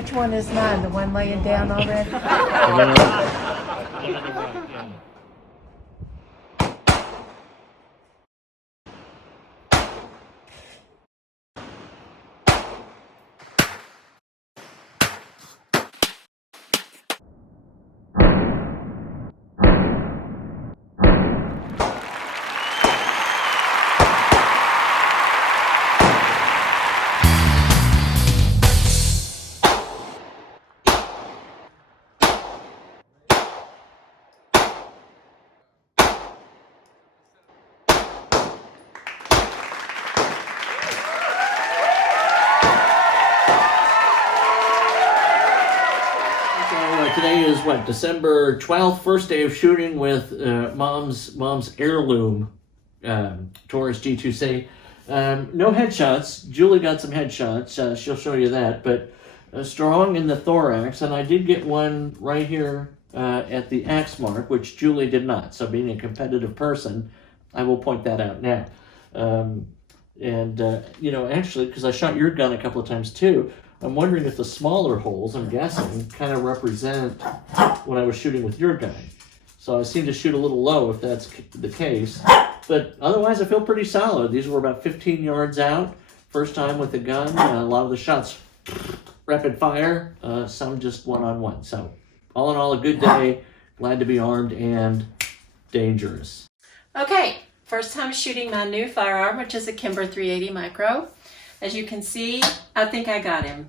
Which one is mine? The one laying down already? Today is what, December 12th, first day of shooting with mom's heirloom Taurus G2C. No headshots. Julie got some headshots. She'll show you that, but strong in the thorax, and I did get one right here at the axe mark, which Julie did not. So being a competitive person, I will point that out now. You know, actually, because I shot your gun a couple of times too, I'm wondering if the smaller holes, I'm guessing, kind of represent when I was shooting with your gun. So I seem to shoot a little low if that's the case. But otherwise, I feel pretty solid. These were about 15 yards out. First time with the gun. A lot of the shots rapid fire, some just one-on-one. So all in all, a good day. Glad to be armed and dangerous. Okay, first time shooting my new firearm, which is a Kimber 380 Micro. As you can see, I think I got him.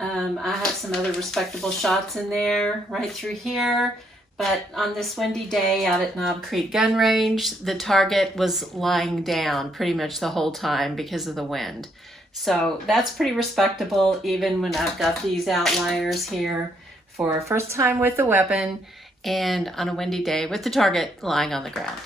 I have some other respectable shots in there, right through here. But on this windy day out at Knob Creek Gun Range, the target was lying down pretty much the whole time because of the wind. So that's pretty respectable, even when I've got these outliers here for a first time with the weapon and on a windy day with the target lying on the ground.